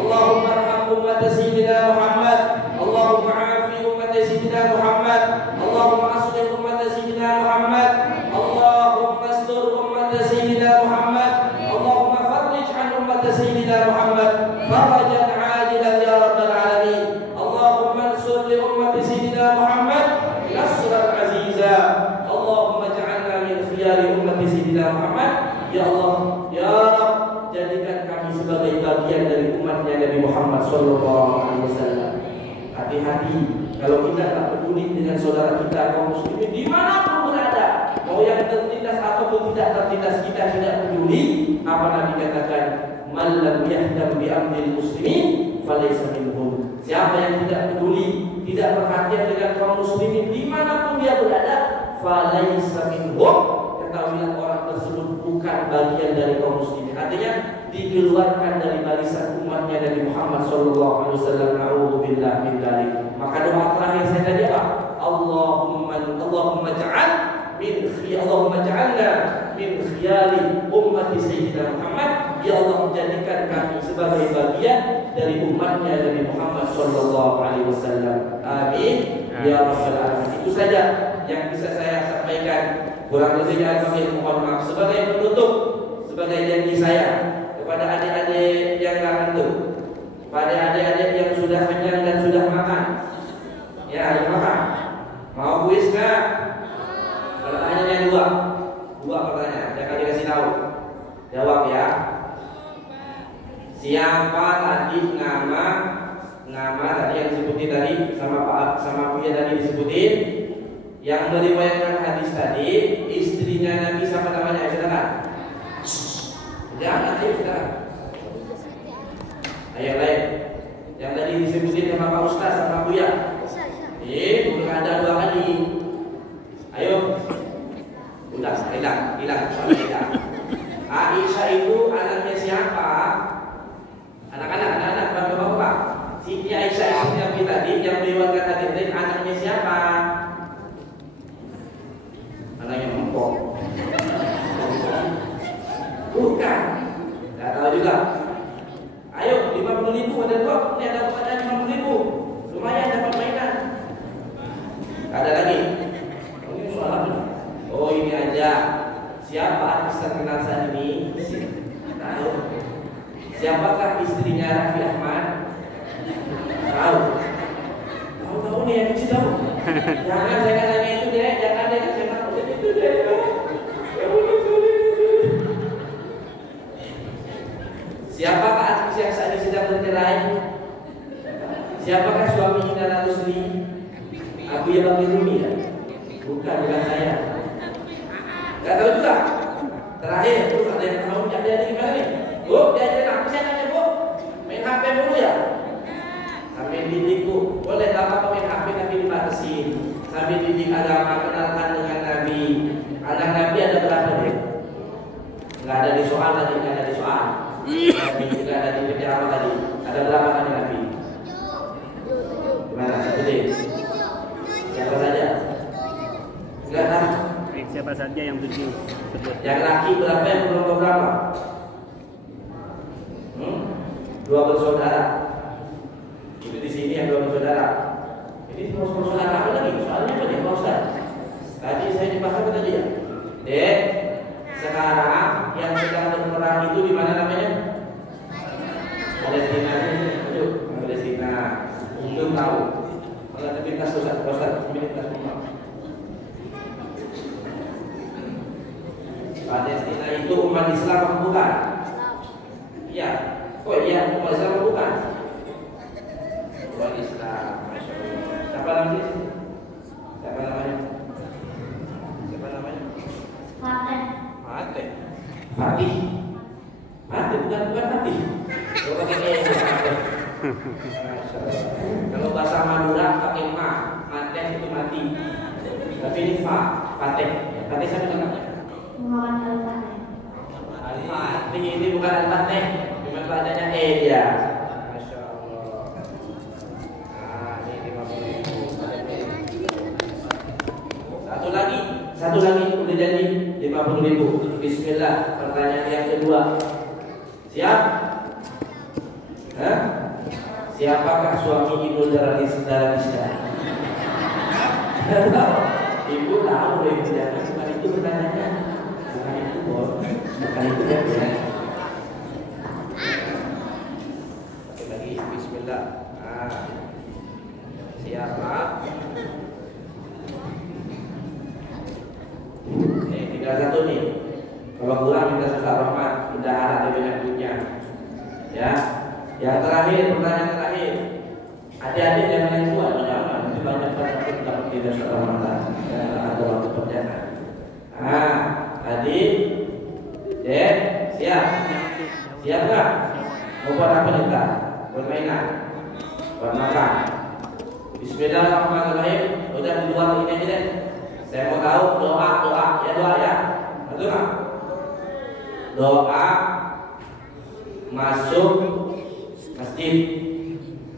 Allahumma arham ummati sayyidina Muhammad. Allahumma afi ummati sayyidina Muhammad. Allahumma aslih ummati sayyidina Muhammad. Allahumma astur ummati sayyidina Muhammad. Allahumma farrij an ummati sayyidina Muhammad farajan ajilan ya rabbal alamin. Allahumma ansur li ummati sayyidina Muhammad nasran aziza. Allahumma ja'alna min khiyari ummati sayyidina Muhammad. Ya Allah, ya Rabb, jadikan kami sebagai bagian dari umatnya Nabi Muhammad sallallahu alaihi wasallam. Hati-hati kalau kita tak peduli dengan saudara kita kaum muslimin dimanapun berada, mau yang tertindas ataupun tidak tertindas, kita tidak peduli. Apa Nabi katakan, man lam yahdam bi amril muslimin falaysa minhum. Siapa yang tidak peduli, tidak perhatian dengan kaum muslimin dimanapun dia berada, falaysa minhum, ketahuilah orang tersebut bukan bagian dari kaum muslimin. Artinya dikeluarkan dari barisan umatnya Nabi Muhammad sallallahu alaihi wasallam. Na'udzubillah min dzalik. Maka doa terakhir saya tadi apa? Allahumma ja'alna min khiyari ummati sayyidina Muhammad. Ya Allah, jadikan kami sebagai bagian dari umatnya Nabi Muhammad sallallahu alaihi wasallam. Amin ya rabbal alamin. Itu saja yang bisa saya sampaikan. Kurang lebihnya kami mohon maaf. Sebagai penutup, sebagai janji saya kepada adik-adik yang ngantuk, pada adik-adik yang sudah kenyang dan sudah makan, ya ayo makan. Mau kuis nggak? Pertanyaannya dua pertanyaan. Saya akan dikasih tahu. Jawab ya. Siapa tadi nama tadi yang disebutin tadi sama Buya tadi disebutin, yang meriwayatkan hadis tadi, istrinya Nabi siapa namanya? Silakan. Jangan, ayo silakan. Ayo lain. Yang tadi disebutin sama Pak Ustaz sama Buya. Bukan ada dua kali. Ayo. Udah, hilang. Aisyah itu anaknya siapa? Anak-anak, bapak-bapak. Siti Aisyah istri Nabi tadi yang meriwayatkan hadis tadi, anaknya siapa? Anaknya empok. Bukan. Tidak tahu juga. Ayo 50.000 ada kok. Ini ada kepada 50.000. Lumayan dapat mainan. Ada lagi. Ini soal apa? Oh ini aja. Siapa artis terkenal saat ini? Tahu. Siapakah istrinya Raffi Ahmad? Tahu. Tahu nih yang mesti tahu. Jangan saya nanya itu deh. Jangan deh saya tahu itu deh. Siapakah artis yang saat ini sedang bercerai? Siapakah suami Indra Rusli? Abu ya Bang Rumi ya? Bukan saya. Gak tahu juga. Terakhir, terus ada yang tahu jadi gimana nih? Bu, diajarin apa saya nanya bu? Main HP dulu ya? Sambil didik bu, boleh lama main HP tapi dibatasin. Sambil didik agama, kenalkan dengan Nabi. Anak Nabi ada berapa deh? Gak ada di soal tadi, gak ada di soal. Nabi juga ada di penjara tadi. Ada berapa kali Nabi? Gimana? Satu deh. Siapa saja? Enggak tahu. Siapa saja yang 7 sebut? Yang laki berapa, yang perempuan berapa? 2 bersaudara. Itu di sini yang 2 bersaudara. Ini bersaudara apa lagi? Soalnya apa nih Pak Ustaz? Tadi saya dibahas apa tadi ya? Dek, sekarang yang sedang berperang itu di mana namanya? Palestina. Itu Palestina. Belum tahu. Kalau ada pintas Ustaz, pintas umum. Palestina itu umat Islam atau bukan? Iya. Oh iya, umat Islam atau bukan? Umat Islam. Siapa namanya? Fatih bukan Fatih. Kalau bahasa Madura pakai ma, Mateh itu mati. Fatih. Tapi ini Fatih. Fatih siapa namanya? Muhammad Al-Fatih. Al-Fatih ini bukan Al-Fatih. Cuma bacanya E dia. Masya Allah. Nah, ini 50.000. Satu lagi udah jadi 50.000. Bismillah. Pertanyaan yang kedua. Siap? Hah? Siapakah suami Ibu Daranisda? Ibu tahu deh, bukan itu pertanyaannya. Bukan itu, Bos. Bukan itu ya. Lagi bismillah. Nah. Siapa? Nih, tinggal satu nih. Kalau kurang minta susah rahmat, kita harap dia banyak duitnya. Ya. Yang terakhir, pertanyaan terakhir. Adik-adik jangan yang tua, jangan. Nanti banyak banget tidak tidak susah rahmat. Ada waktu perjalanan. Ah, adik, dek, siap? Siap nggak? Mau buat apa nih kak? Buat mainan? Buat makan? Bismillahirrahmanirrahim. Udah di luar ini aja deh. Saya mau tahu doa ya betul nggak? Doa masuk masjid.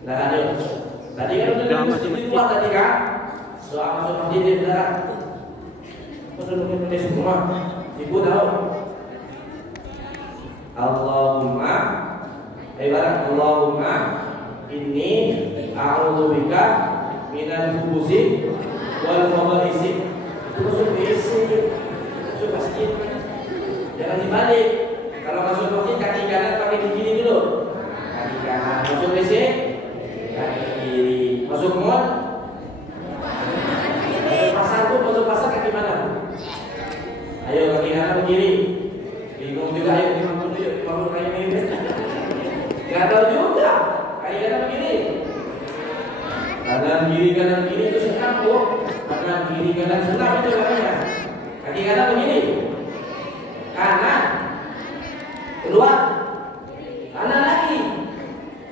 Nah, ayo. Tadi kan udah di luar tadi kan? Doa masuk masjid di darat. Masuk masjid semua. Ibu tahu? Allahumma inni a'udzubika minal khubuthi wal khaba'isi. Itu masuk WC, masuk masjid. Jangan dibalik. Kalau masuk masjid kaki kanan pakai di kiri dulu. Kaki kanan masuk WC, kaki kiri. Masuk mall, masuk pasar kaki mana? Ayo kaki kanan kiri. Bingung juga, ayo 50 kayak ini. Gak tahu juga. Kaki kanan kiri. Kanan kiri itu senang kok. Kanan kiri senang itu namanya. Kaki kanan begini. Kanan. Keluar. Kanan lagi.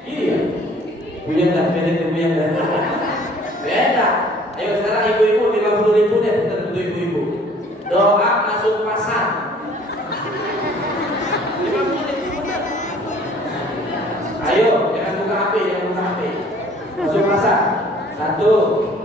Kiri ya. Beda. Beda. Ayo sekarang ibu-ibu 50.000 deh untuk ibu-ibu. Doa masuk pasar. 50.000 deh. Ayo, jangan buka HP. Masuk pasar. 1,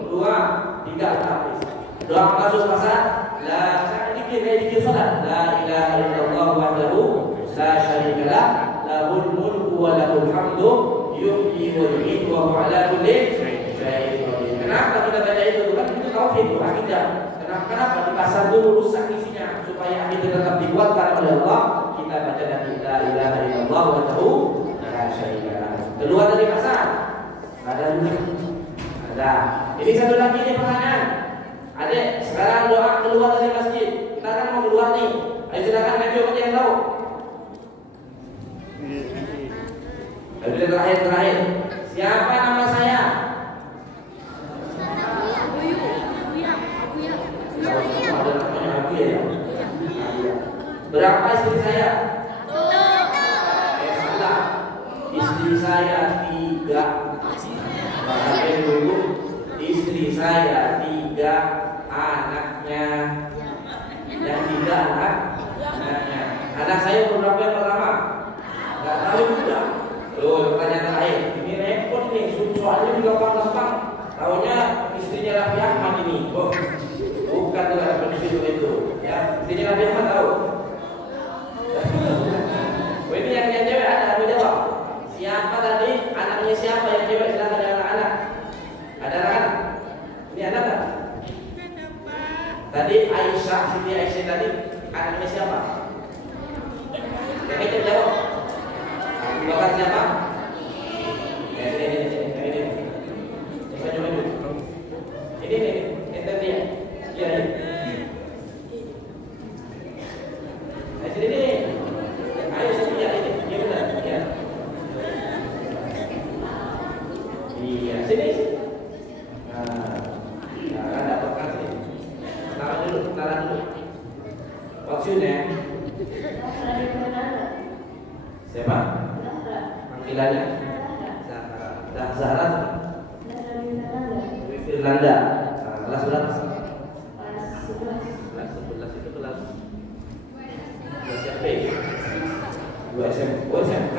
2, 3 habis. Doa masuk pasar. Saya dikir salat. La ilaha illallah wahdahu la syarikalah lahul mulku wa lahul hamdu yuhyi wa yumiitu wa huwa ala kulli syai'in qadir. Kenapa kita baca itu? Kan itu tauhid, akidah. Kenapa di pasar dulu rusak isinya supaya akidah tetap dikuatkan oleh Allah? Kita baca dari la ilaha illallah wahdahu la syarikalah. Keluar dari pasar. Ada juga. Ada. Ini satu lagi nih pertanyaan. Adik, sekarang doa keluar dari masjid. Kita kan mau keluar nih. Ayo silakan ngaji apa yang tahu. Ayo terakhir. Siapa nama saya? Ada namanya Abu ya. Berapa istri saya? Salah. Istri saya 3. Bahkan dulu istri saya 3, anaknya yang 3 anaknya. Anak saya berapa yang pertama? Gak tahu juga. Loh, pertanyaan terakhir. Ini repot nih, soalnya juga gampang. Tahunya istrinya Raffi Ahmad ini. Oh, bukan tuh ada itu. Ya, istrinya Raffi Ahmad tahu. Oh, ini yang cewek ada jawab. Siapa tadi? Anaknya siapa yang cewek? Silakan ada anak. Ada anak? Ini anak tak? Tadi Aisyah, Siti Aisyah tadi anaknya siapa? Yang kita jawab. Bakar siapa? Ini. Saya coba dulu. Ini tadi ya. Iya. Sini. Ayo sini ya ini. Iya benar. Iya. Iya, sini. Nah, dapatkan sini. Taruh dulu. Maksudnya siapa? Panggilannya? Zahra. Firlanda. Kelas berapa?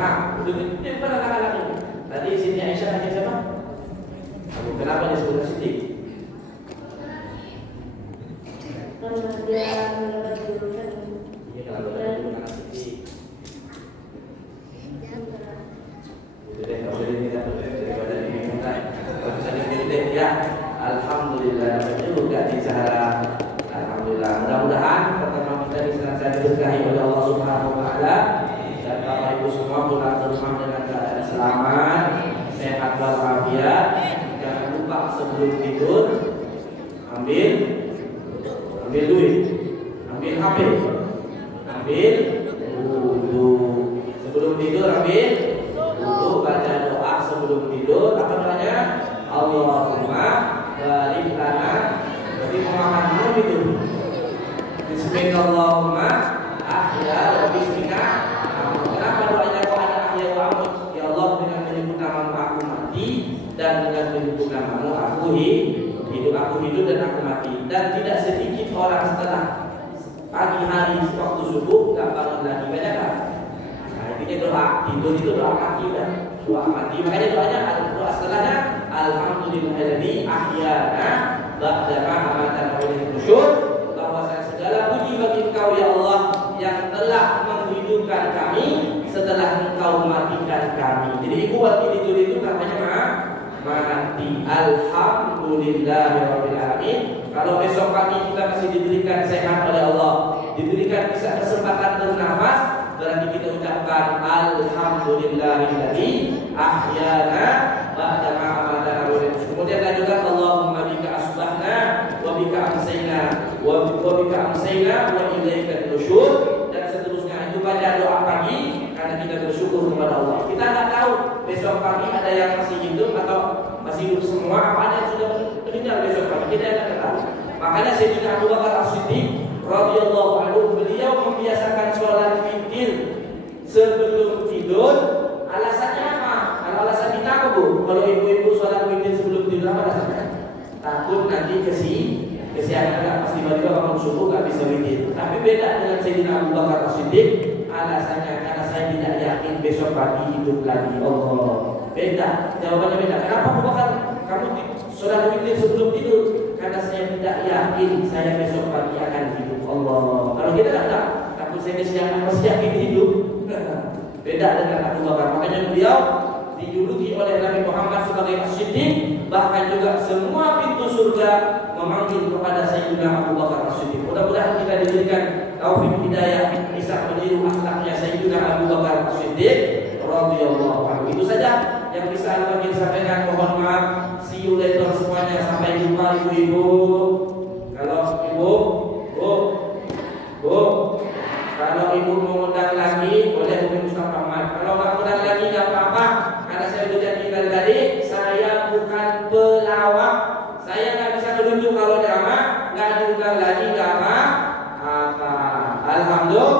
Nah, itu pada anak-anak ini. Tadi Siti Aisyah nanya siapa? Kenapa disebut Siti? Karena dia mendapat julukan. Iya, kalau ada julukan Siti. Itu deh, kalau ini dapat daripada diminta. Ya, alhamdulillah juga bicara. Alhamdulillah. Mudah-mudahan pertemuan kita bisa diberkahi oleh Allah Subhanahu wa taala dan Bapak Ibu semua pulang ke rumah dengan keadaan selamat, sehat walafiat. Jangan lupa sebelum tidur ambil duit, ambil HP, ambil wudu. Sebelum tidur ambil wudu, baca doa sebelum tidur. Apa doanya? Allahumma barik lana. Jadi memakan dulu itu. Bismillahirrahmanirrahim. Ahya wa bismika. Kenapa doanya kok ada ahya wa amut? Ya Allah, dengan menyebut namamu aku mati, dan dengan menyebut namamu aku hidup dan aku mati. Dan tidak sedikit orang setelah pagi hari waktu subuh nggak bangun lagi, banyak kan? Nah, intinya doa tidur itu doa mati dan doa mati. Makanya doanya doa setelahnya alhamdulillahilladzi ahyana ba'dama amatana wa ilaihi nusyur. Bahwasanya segala puji bagi Engkau ya Allah yang telah menghidupkan kami setelah Engkau matikan kami. Jadi ibu waktu tidur itu namanya mati. Alhamdulillahirabbil alamin. Kalau besok pagi kita masih diberikan sehat oleh Allah, diberikan bisa kesempatan bernafas, berarti kita ucapkan alhamdulillahilladzi ahyana ba'dama amatana wa ilaihi nusyur. Kemudian lanjutkan Allahumma bika asbahna wa bika amsayna wa bika amsayna wa ilaika nusyur, dan seterusnya. Itu baca doa pagi karena kita bersyukur kepada Allah. Kita nggak tahu besok pagi ada yang masih hidup atau masih hidup semua, apa ada yang sudah meninggal besok pagi, kita nggak tahu. Makanya Sayyidina Abu Bakar As-Siddiq radhiyallahu anhu, beliau membiasakan sholat witir sebelum tidur. Alasannya apa? Kalau alasan kita apa, Bu? Kalau ibu-ibu sholat witir sebelum tidur apa alasannya? Takut nanti kesiangan, pas tiba-tiba bangun subuh nggak bisa witir. Tapi beda dengan Sayyidina Abu Bakar As-Siddiq, alasannya karena saya tidak yakin besok pagi hidup lagi. Allah, beda, jawabannya beda. Kenapa Abu Bakar kamu sholat witir sebelum tidur? Karena saya tidak yakin saya besok pagi akan hidup. Allah, kalau kita tidak takut saya kesiangan, masih yakin hidup. Beda dengan Abu Bakar. Makanya beliau dijuluki oleh Nabi Muhammad sebagai As-Siddiq, bahkan juga semua pintu surga memanggil kepada Sayyidina Abu Bakar As-Siddiq. Mudah-mudahan kita diberikan taufik hidayah bisa meniru akhlaknya Sayyidina Abu Bakar As-Siddiq radhiyallahu anhu. Itu saja yang bisa kami sampaikan. Mohon maaf. See you later semuanya. Sampai jumpa ibu-ibu. Kalau ibu, kalau ibu mau undang lagi, boleh hubungi Ustaz Ahmad. Kalau nggak undang lagi nggak apa-apa, karena saya sudah janjikan tadi, saya bukan pelawak. Saya nggak bisa menunjuk kalau drama, nggak diundang lagi nggak apa-apa. Alhamdulillah.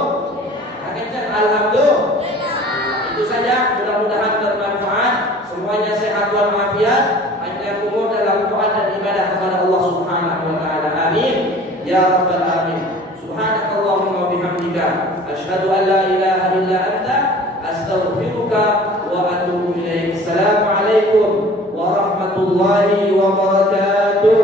Itu saja. Mudah-mudahan bermanfaat. Semuanya sehat walafiat, panjang umur dalam taat dan ibadah kepada Allah Subhanahu wa taala. Amin ya rabbal alamin. Subhanakallahumma wa bihamdika asyhadu an la ilaha illa anta astaghfiruka wa atubu ilaik. Assalamualaikum warahmatullahi wabarakatuh.